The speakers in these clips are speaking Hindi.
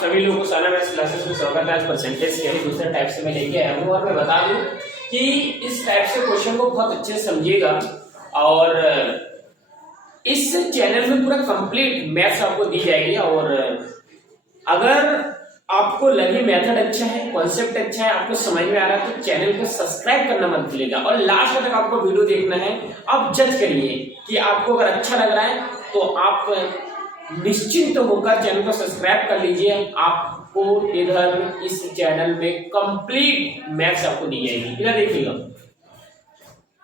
सभी लोगों को सारा मैथ्स क्लासेस में स्वागत है। आज परसेंटेज के दूसरे टाइप से मैं लेके आया हूँ और मैं बता दूं कि इस टाइप से क्वेश्चन को बहुत अच्छे से समझिएगा और इस चैनल में पूरा कंप्लीट मैथ्स आपको दी जाएगी। और अगर आपको लगे मेथड अच्छा है, कॉन्सेप्ट अच्छा है, आपको समझ में आ रहा है तो चैनल को सब्सक्राइब करना मत भूलिएगा और लास्ट तक आपको वीडियो देखना है। आप जज करिए कि आपको अगर अच्छा लग रहा है तो आप निश्चिंत होकर चैनल को सब्सक्राइब कर लीजिए। आपको इधर इस चैनल में कंप्लीट मैथ्स आपको दी जाएगी। इधर देखिएगा,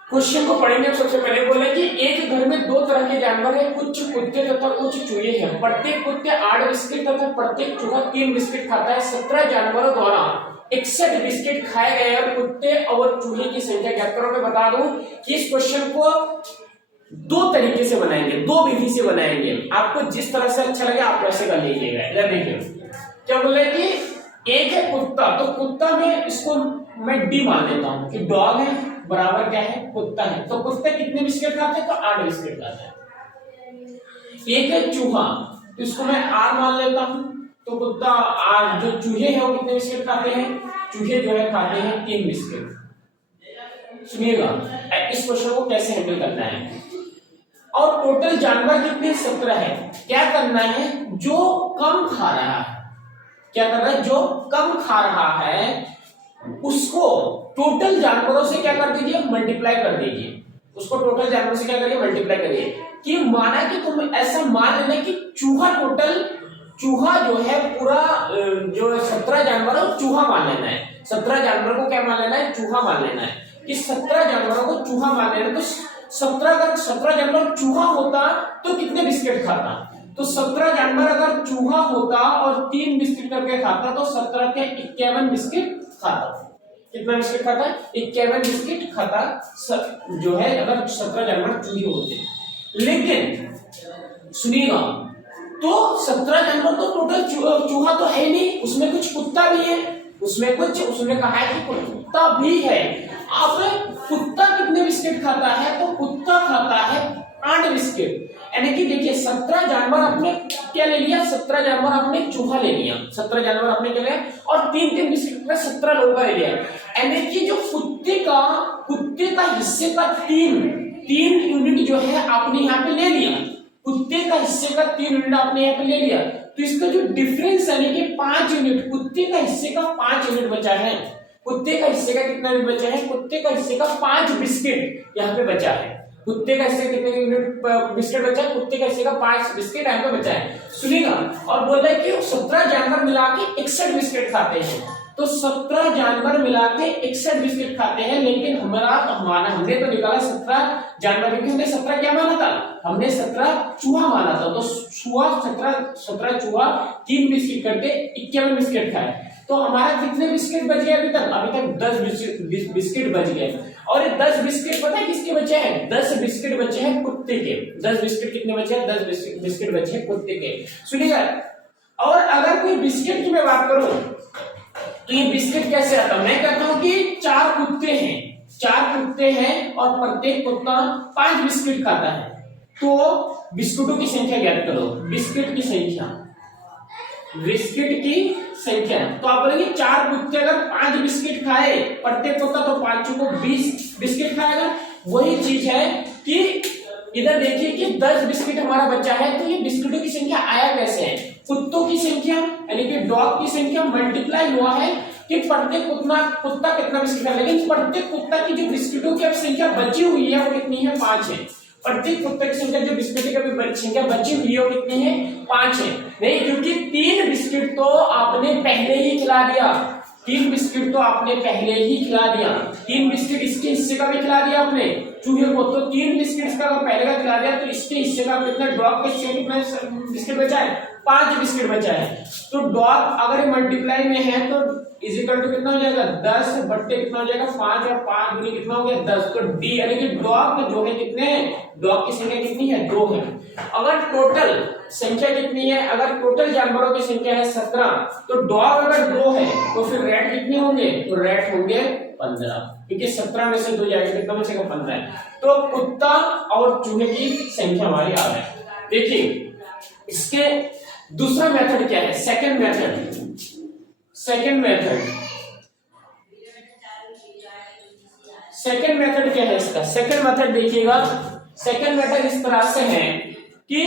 क्वेश्चन को पढ़ेंगे। सबसे पहले बोले कि एक घर में दो तरह के जानवर हैं, कुछ कुत्ते तथा कुछ चूहे हैं। प्रत्येक कुत्ते 8 बिस्किट तथा प्रत्येक चूहा 3 बिस्किट खाता है। 17 जानवरों द्वारा 61 बिस्किट खाए गए और कुत्ते और चूहे की संख्या ज्ञात करो। मैं बता दूं कि इस क्वेश्चन को दो तरीके से बनाएंगे, दो विधि से बनाएंगे। आपको जिस तरह से अच्छा लगे आप वैसे कर लीजिएगा। इधर देखिए क्या बोले कि एक है कुत्ता, तो कुत्ता में इसको मैं डी मान लेता हूं कि डॉग है बराबर क्या है कुत्ता है। तो कुत्ते कितने बिस्किट खाते हैं? तो 8 बिस्किट खाते हैं। एक है चूहा, तो इसको मैं आर मान लेता हूं। तो कुत्ता आर, जो चूहे हैं वो कितने बिस्किट खाते हैं? चूहे जो है खाते हैं 3 बिस्किट। सुनिएगा इस क्वेश्चन को कैसे हैंडल करना है। और टोटल जानवर कितने? 17 है। क्या करना है? जो कम खा रहा है, क्या करना है? जो कम खा रहा है उसको टोटल जानवरों से क्या कर दीजिए? मल्टीप्लाई कर दीजिए। उसको टोटल जानवरों से क्या करिए? मल्टीप्लाई करिए। कि माना कि तुम ऐसा मान लेना कि चूहा जो है पूरा जो 17 जानवर है चूहा मान लेना है। 17 जानवर को क्या मान लेना है? चूहा मान लेना है। कि 17 जानवरों को चूहा मान लेना है। तो 17 जानवर चूहा होता तो कितने बिस्किट खाता? तो 17 जानवर अगर चूहा होता और 3 बिस्किट करके खाता तो 17 के 51 बिस्किट खाता। कितना बिस्किट खाता? 51 बिस्किट खाता जो है अगर 17 जानवर चूहे होते। लेकिन सुनिएगा, तो 17 जानवर तो टोटल चूहा तो है नहीं, उसमें कुछ कुत्ता भी है। उसमें कहा है कि कुत्ता भी है। अब कुत्ता कितने बिस्किट खाता है? तो कुत्ता खाता है 8 बिस्किट। यानी कि देखिए 17 जानवर आपने क्या ले लिया? 17 जानवर आपने चूहा ले लिया। 17 जानवर आपने क्या लिया? और 3 बिस्किट में 17 लोगों का ले लिया। यानी कि जो कुत्ते का हिस्से का 3 यूनिट जो है आपने यहाँ पे ले लिया। कुत्ते का हिस्से का 3 यूनिट आपने यहाँ पे ले लिया। तो इसका जो डिफरेंस यानी कि 5 यूनिट, कुत्ते का हिस्से का 5 यूनिट बचा है। कुत्ते का हिस्से का कितना यूनिट बचा है? कुत्ते का हिस्से का 5 बिस्किट यहाँ पे बचा है। कुत्ते का हिस्से कितने यूनिट बिस्किट बचा है? कुत्ते का हिस्से का 5 बिस्किट यहाँ पे बचा है। सुनिएगा, और बोल रहे कि 17 जानवर मिला के 61 बिस्किट खाते हैं। तो 17 जानवर मिला के 61 बिस्किट खाते हैं। लेकिन हमने तो निकाला 17 जानवर, क्योंकि हमने 17 क्या माना था? हमने 17 चूहा माना था। तो चूहा 17 चूहा 3 बिस्किट करके 51 बिस्किट खाए। तो हमारा कितने बिस्किट बच गए अभी तक? 10 बिस्किट बच गए। और ये 10 बिस्किट पता है किसके बचे हैं? 10 बिस्किट बचे हैं कुत्ते के। 10 बिस्किट कितने बचे हैं? 10 बिस्किट बचे हैं कुत्ते के। सुनिएगा, और अगर कोई बिस्किट की मैं बात करूं तो ये बिस्किट कैसे आता? मैं कहता हूं कि 4 कुत्ते हैं और प्रत्येक कुत्ता 5 बिस्किट खाता है। तो बिस्कुटों की संख्या ज्ञात करो। बिस्किट की संख्या तो आप बोलेंगे 4 कुत्ते अगर 5 बिस्किट खाए, प्रत्येक कुत्ता तो 5 को 20 बिस्किट खाएगा। वही चीज है कि इधर देखिए कि 10 बिस्किट हमारा बचा है। तो ये बिस्किटों की संख्या आया कैसे है? कुत्तों की संख्या यानी कि डॉग की संख्या मल्टीप्लाई हुआ है कि प्रत्येक कुत्ता कितना बिस्किट है। लेकिन प्रत्येक कुत्ता की जो बिस्किटों की संख्या बची हुई है वो कितनी है? 5 है। प्रत्येक कुत्ते की संख्या जो बिस्किट की संख्या बची हुई है वो कितनी है? 5 है। नहीं, क्योंकि 3 बिस्किट तो आपने पहले ही खिला दिया। 3 बिस्किट तो आपने पहले ही खिला दिया। 3 बिस्किट इसके हिस्से का भी खिला दिया आपने चूहे को। तो 3 बिस्किट इसका पहले का खिला दिया। तो इसके हिस्से का कितना? डॉग के हिस्से कितना बिस्किट बचा है? 5 बिस्किट बचा है। तो डॉग अगर मल्टीप्लाई में है तो इजिकल टू कितना हो जाएगा? 10 बट्टे कितना हो जाएगा? 5 और 5 दूनी कितना हो गया? 10। तो डी यानी कि डॉग जो है कितने हैं? डॉग की संख्या कितनी है? 2 है। अगर टोटल संख्या कितनी है? अगर टोटल जानवरों की संख्या है 17 तो डॉग अगर 2 है तो फिर रैट कितने होंगे? तो रैट होंगे 15, क्योंकि 17 में से 2 जाएगा कितना बचेगा? 15। तो कुत्ता और चूहे की संख्या हमारी आ गई। देखिए इसके दूसरा मेथड क्या है, सेकंड मेथड। सेकंड मेथड क्या है इसका, सेकंड मेथड देखिएगा। सेकंड मेथड इस तरह से है कि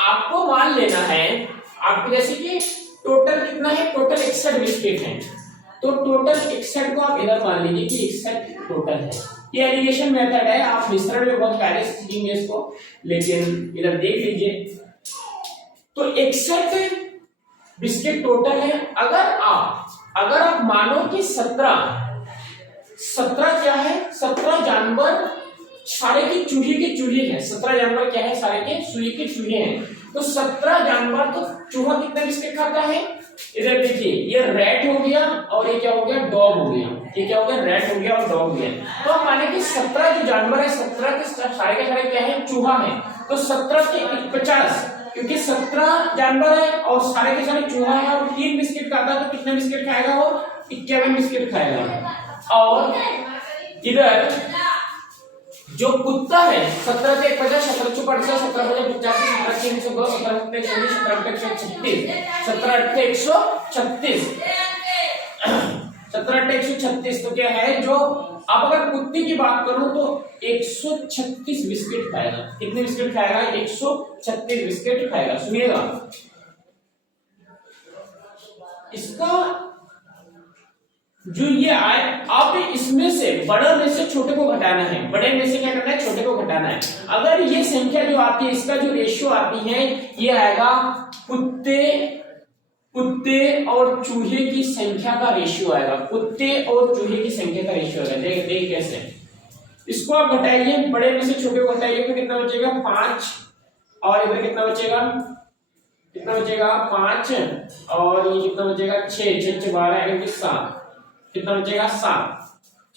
आपको मान लेना है, आपको जैसे कि टोटल कितना है, टोटल 61 बिस्किट है, तो टोटल 61 को आप इधर मान लीजिए कि 61 टोटल है। ये एलिगेशन मेथड है, आप मिश्रण में बहुत पहले से सीखेंगे इसको, लेकिन इधर देख लीजिए। तो 61 बिस्किट टोटल है। अगर आप मानो कि 17 क्या है, 17 जानवर सारे के चूहे हैं। 17 जानवर क्या है, सारे के चूहे हैं। तो 17 जानवर, तो चूहा कितना बिस्किट खाता है, इधर देखिए, ये रैट हो गया और ये क्या हो गया, डॉग हो गया। ये क्या हो गया, रैट हो गया और डॉग हो गया। तो हम माने कि 17 जो जानवर है, 17 के सारे के सारे क्या है, चूहा है। तो 17 के 50, क्योंकि 17 जानवर है और सारे के सारे चूहा है और 3 बिस्किट खाता है, तो कितने बिस्किट खाएगा वो, 51 बिस्किट खाएगा। और इधर जो कुत्ता है, 17 के 50, 17 चौक 68, 17 50 85, 17 के 102, 17 के 119, 17 के 136, 17 के 136, 17 के 136। तो क्या है, जो अब अगर कुत्ते की बात करूं तो 136 बिस्किट खाएगा। कितने बिस्किट खाएगा, 136 बिस्किट खाएगा। सुनिएगा, इसका जो ये आए, अब इसमें से बड़े में से छोटे को घटाना है, बड़े में से क्या करना है, छोटे को घटाना है। अगर ये संख्या जो आती है, इसका जो रेशियो आती है, ये आएगा कुत्ते और चूहे की संख्या का रेशियो आएगा। कुत्ते और चूहे की संख्या का रेशियो आएगा। देख कैसे, इसको आप घटाइए, बड़े में से छोटे को घटाइए, तो कितना बचेगा, 5, और इधर कितना बचेगा, 5, और ये कितना बचेगा, 6, 6 12, 7, कितना बचेगा, 7,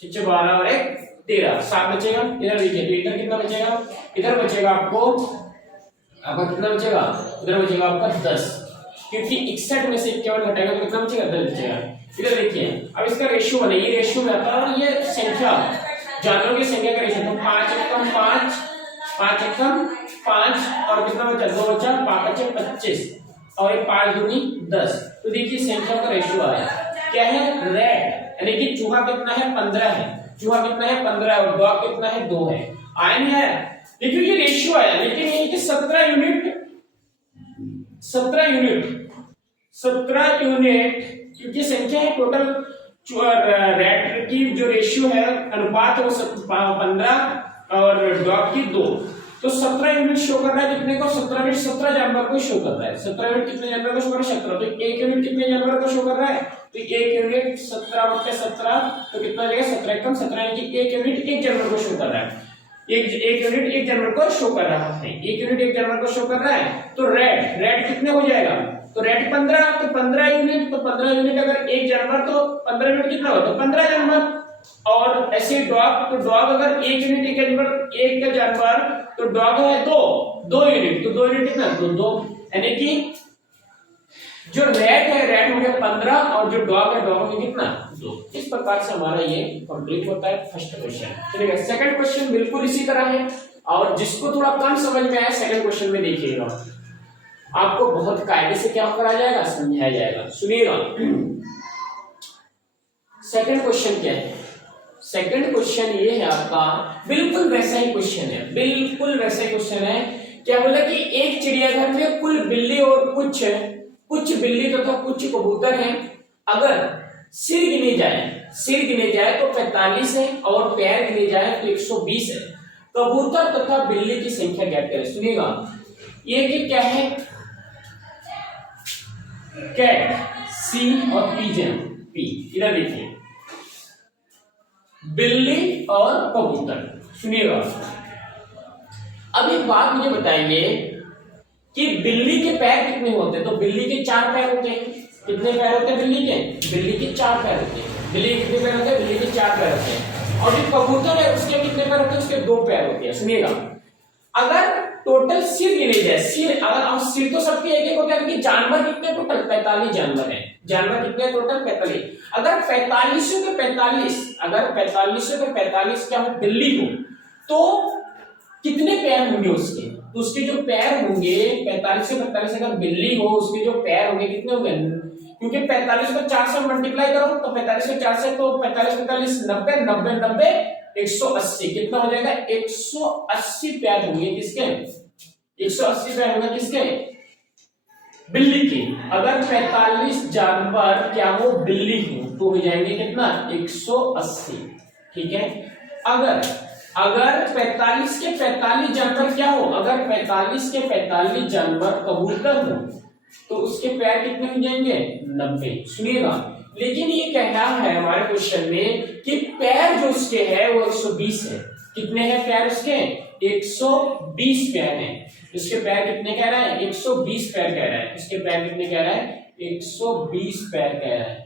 6 12 और 1 13, 7 बचेगा। इधर देखिए, तो इधर कितना बचेगा, इधर बचेगा आपका कितना बचेगा, इधर बचेगा आपका 10, क्योंकि 61 में से 51 घटाएगा तो कितना बचेगा, 10 बचेगा। इधर देखिए, अब इसका रेशियो बने, ये रेशियो में आता है और ये संख्या, जानवरों की संख्या का रेशियो, तो 5 एकम 5, 5 एकम 5, और कितना बचा, 2 बचा, 5 बचे 25, और 5 दूनी 10। तो देखिए संख्या का रेशियो आया, क्या है, रेट, यानी कि चूहा कितना है, 15 है, चूहा कितना है, 15, और डॉग कितना है, 2 है। आया नहीं है, देखिए ये रेशियो आया, लेकिन ये कि 17 यूनिट, क्योंकि संख्या है टोटल, रेट की जो रेशियो है, अनुपात है वो 15 और डॉग की 2, तो 17 यूनिट शो कर रहा है कितने को, 17 यूनिट 17 जानवर को शो कर रहा है। 17 यूनिट कितने जानवर को शो कर रहा है, 17, तो 1 यूनिट कितने जानवर को शो कर रहा है, तो 1 यूनिट 17/17, तो कितना आ जाएगा, 17 एकम 17, यानी कि 1 यूनिट 1 जानवर को शो कर रहा है। एक यूनिट 1 जानवर को शो कर रहा है, 1 यूनिट 1 जानवर को शो कर रहा है। तो रेट कितने हो जाएगा, तो रेट 15, तो 15 यूनिट, तो 15 यूनिट अगर 1 जानवर, तो 15 यूनिट कितना होगा, तो 15 जानवर। और ऐसे डॉग, तो डॉग अगर 1 यूनिट 1 जानवर, तो डॉग है 2 यूनिट, तो 2 यूनिट कितना, तो 2, यानी कि जो रेट है, रेट हो गया 15, और जो डॉग है, डॉग में कितना, 2। इस प्रकार से हमारा ये कंप्लीट होता है फर्स्ट क्वेश्चन। चलिए, सेकंड क्वेश्चन बिल्कुल इसी तरह है, और जिसको थोड़ा कम समझ में आया, सेकंड क्वेश्चन में देखिएगा, आपको बहुत कायदे से क्या करा जाएगा, समझाया जाएगा। सुनिएगा, सेकंड क्वेश्चन क्या है, सेकंड क्वेश्चन ये है आपका, बिल्कुल वैसा ही क्वेश्चन है, बिल्कुल वैसा ही क्वेश्चन है। क्या बोला कि एक चिड़ियाघर में कुल बिल्ली और कुछ बिल्ली तथा कुछ कबूतर हैं। अगर सिर गिने जाए तो 45 है, और पैर गिने जाए तो 120 है। कबूतर तथा बिल्ली की संख्या ज्ञात करें। सुनिएगा, ये कि क्या है, कैट सी और पिजन पी। इधर देखिए, बिल्ली और कबूतर। सुनिएगा, अब एक बात मुझे बताइए कि बिल्ली के पैर कितने होते हैं, तो बिल्ली के 4 पैर होते हैं। कितने पैर होते हैं बिल्ली के 4 पैर होते हैं। बिल्ली के कितने पैर होते हैं, बिल्ली के 4 पैर होते हैं। और जो कबूतर है उसके कितने पैर होते हैं, उसके 2 पैर होते हैं। सुनिएगा, अगर टोटल सिर गिने जाए, सिर तो सबके एक होते हैं, जानवर कितने टोटल 45 जानवर हैं। जानवर कितने टोटल 45। अगर 45 के 45 क्या हो बिल्ली हो, तो कितने पैर होंगे उसके, तो उसके जो पैर होंगे 45 से 45 अगर बिल्ली हो उसके जो पैर होंगे कितने होंगे, क्योंकि 45 को 4 से मल्टीप्लाई करो तो 45 को 4 से तो 45 45 90 90 90 180 कितना हो जाएगा 180 पैर होंगे किसके, 180 पैर होंगे किसके, बिल्ली की। अगर 45 जानवर क्या हो बिल्ली हो तो हो जाएंगे कितना 180, ठीक है। अगर 45 के 45 जानवर क्या हो, अगर 45 के 45 जानवर कबूतर हो तो उसके पैर कितने हो जाएंगे 90। सुनिएगा, लेकिन ये कह रहा है हमारे क्वेश्चन में कि पैर जो उसके है वो 120 है। कितने हैं पैर उसके, 120 पैर हैं। इसके पैर कितने कह रहा है 120 पैर कह रहा है। इसके पैर कितने कह रहा है 120 पैर कह रहा है,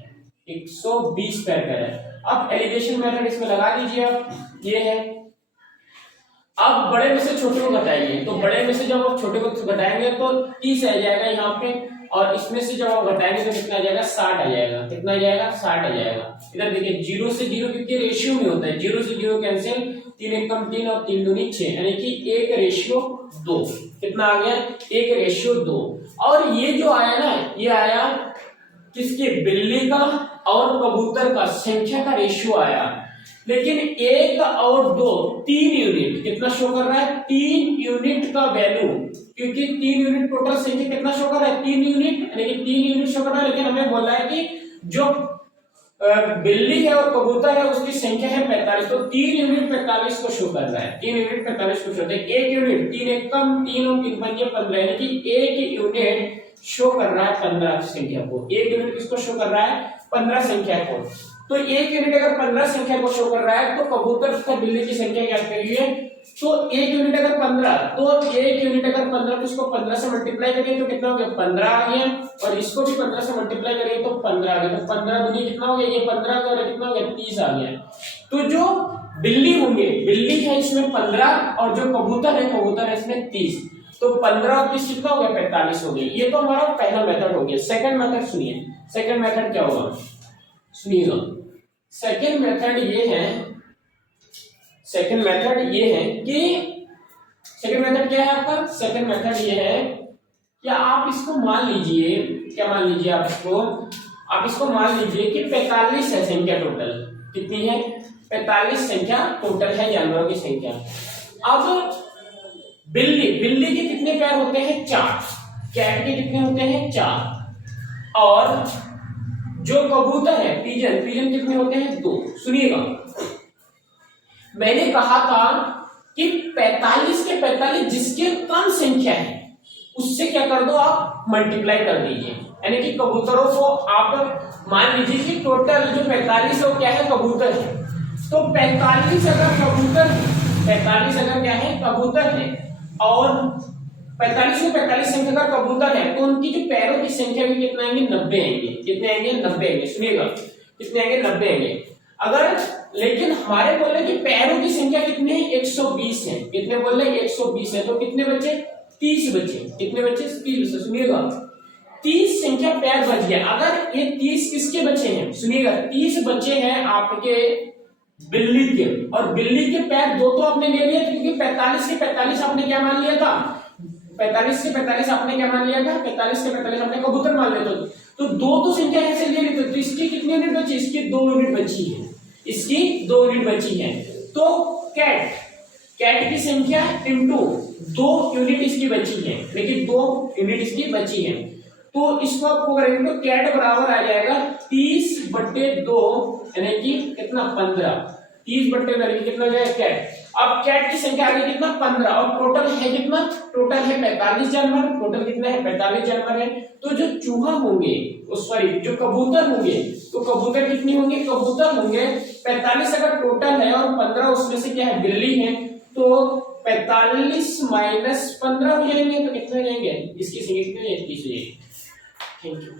120 पैर कह रहा है। अब एलिवेशन मेथड इसमें लगा दीजिए आप, ये है। अब बड़े में से छोटे को घटाइए, तो बड़े में से जब आप छोटे को घटाएंगे तो 30 आ जाएगा यहाँ पे, और इसमें से जब आप घटाएंगे तो कितना आ जाएगा 60 आ जाएगा। कितना आ जाएगा 60 आ जाएगा। इधर देखिए 0 से 0 क्योंकि रेशियो में होता है, 0 से 0 कैंसिल, 3 एक कम 3 और 3 दूनी 6 यानी कि 1:2। कितना आ गया 1:2। और ये जो आया ना ये आया किसके, बिल्ली का और कबूतर का संख्या का रेशियो आया। लेकिन 1 और 2 3 यूनिट कितना शो कर रहा है, 3 यूनिट का वैल्यू, क्योंकि 3 यूनिट टोटल संख्या कितना शो कर रहा है 3 यूनिट, यानी कि 3 यूनिट शो कर रहा है। लेकिन हमें बोला है कि जो बिल्ली है और कबूतर है उसकी संख्या है 45, तो 3 यूनिट 45 को शो कर रहा है, 3 यूनिट 45 को शो करता है। 1 यूनिट 3 एक कम 3 और 3 पंजे 15, यानी कि 1 यूनिट शो कर रहा है 15 संख्या को। 1 यूनिट किसको शो कर रहा है 15 संख्या को। तो 1 यूनिट अगर 15 संख्या को शो कर रहा है तो कबूतर तथा बिल्ली की संख्या क्या करिए, तो 1 यूनिट अगर 15, तो 1 यूनिट अगर 15 तो इसको 15 से मल्टीप्लाई करिए तो कितना हो गया 15 आ गया, और इसको भी 15 से मल्टीप्लाई करिए तो 15 आ गया। तो 15 दूनी कितना हो गया, ये 15 का कितना हो गया 30 आ गया। तो जो बिल्ली होंगे, बिल्ली है इसमें 15 और जो कबूतर है इसमें 30, तो 15 और 30 कितना हो गया 45 हो गया। ये तो हमारा पहला मेथड हो गया। सेकंड मेथड सुनिए, सेकंड मेथड क्या होगा सुनिएगा। सेकंड मेथड ये है, सेकंड मेथड ये है कि सेकंड मेथड क्या है आपका, सेकंड मेथड ये है कि आप इसको मान लीजिए, क्या मान लीजिए आप इसको मान लीजिए कि 45 है संख्या टोटल, कितनी है 45 संख्या टोटल है जानवरों की संख्या। अब बिल्ली के कितने पैर होते हैं 4, कैट के कितने होते हैं 4, और जो कबूतर है पिजन कितने होते हैं 2। सुनिएगा, मैंने कहा था कि 45 के 45 जिसके कम संख्या है उससे क्या कर दो आप मल्टीप्लाई कर दीजिए, यानी कि कबूतरों को आप मान लीजिए कि टोटल जो 45 है वो क्या है कबूतर है। तो 45 अगर कबूतर है, 45 अगर क्या है कबूतर है, और 45 में 45 संख्या का कबूतर है तो उनकी जो पैरों की संख्या भी कितना आएंगे 90 आएंगे। कितने आएंगे 90 आएंगे। सुनिएगा कितने आएंगे 90 आएंगे। अगर लेकिन हमारे बोले कि पैरों की संख्या कितने है 120 है, कितने बोल रहे 120 है, तो कितने बचे 30 बचे। कितने बचे 30 बचे। सुनिएगा 30 संख्या पैर बच गया। अगर ये 30 किसके बचे हैं, सुनिएगा 30 बचे हैं आपके बिल्ली के, और बिल्ली के पैर 2 तो आपने ले लिए क्योंकि 45 के 45 आपने क्या मान लिया था, 45 के 45 आपने क्या मान लिया था, 45 के 45 आपने कबूतर मान लिया। तो 2 तो संख्या ऐसे ले ली, तो इसकी कितनी यूनिट बची, इसकी 2 यूनिट बची है, इसकी 2 यूनिट बची है। तो कैट की संख्या इनटू 2 यूनिट इसकी बची है, लेकिन 2 यूनिट इसकी बची है। तो इसको आपको करेंगे तो कैट बराबर आ जाएगा 30/2, यानी कि कितना 15। 30/2 कितना हो जाएगा कैट। अब कैट की संख्या आ गई कितना 15, और टोटल है कितना, टोटल है 45 जानवर। टोटल कितना है 45 जानवर है। तो जो चूहा होंगे सॉरी जो कबूतर होंगे, तो कबूतर कितनी होंगे, कबूतर होंगे 45 अगर टोटल है और 15 उसमें से क्या है बिल्ली है, तो 45 - 15 हो जाएंगे, तो कितने हो जाएंगे इसकी संख्या कितनी हो जाएगी 30 हो जाएगी। Thank you.